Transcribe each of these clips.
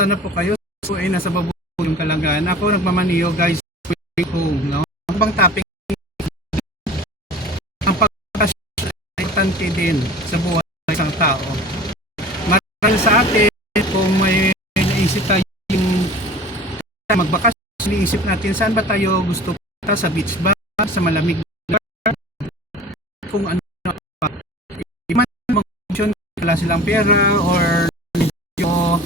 Kamusta na po kayo? So ay nasa babo yung kalagayan. Ako nagmamaniyo guys, home, no? Ang bang topic ang pagkakasya ay importante din sa buhay ng isang tao. Marahil sa atin kung may naisip tayo magbakasyon, iniisip natin saan ba tayo gusto punta, sa beach ba, sa malamig ba, kung ano pa. Iman mag-bakasyon, wala silang pera or medyo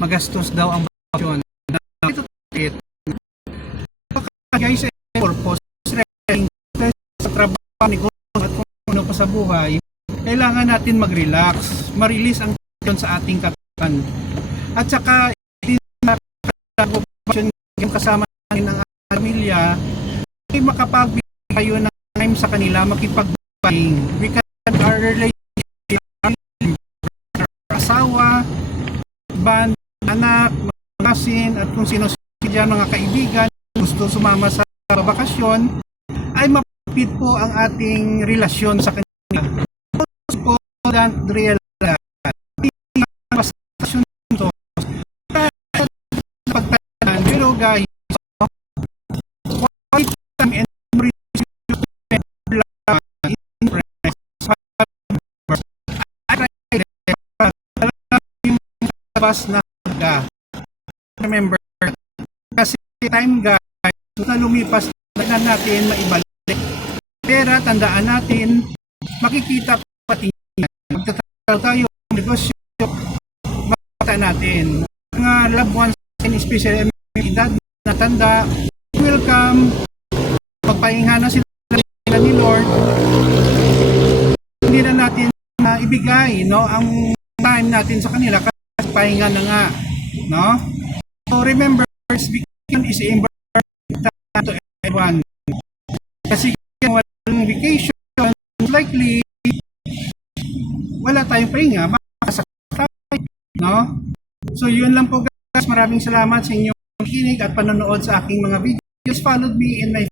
magastos daw ang bakasyon. Ito guys, purpose sa trabaho, negosyo at kung ano pa sa buhay, kailangan natin mag-relax, ma-release ang tension sa ating katawan. At saka yung kasama natin ng pamilya, ay makapagbigay kayo ng time sa kanila, makipag-bonding. We can our relationship, asawa, band, anak, magasin, at kung sino dyan mga kaibigan, gusto sumama sa bakasyon, ay mapapit po ang ating relasyon sa kanila. Important real pero guys, quality time and na remember kasi time guys na lumipas na natin maibalik, pera tandaan natin, makikita pati magtatagal tayo negosyo, makikita natin mga loved ones and especially edad na tanda, welcome, magpahinga na sila ni Lord, hindi na natin ibigay, no, ang time natin sa kanila kasi pahinga na nga, no. So remember, vacation is important to everyone. Kasi kung walang vacation, likely wala tayong pahinga, makakasakit tayo, no. So yun lang po guys, maraming salamat sa inyong pakikinig at panonood sa aking mga videos. Follow me in my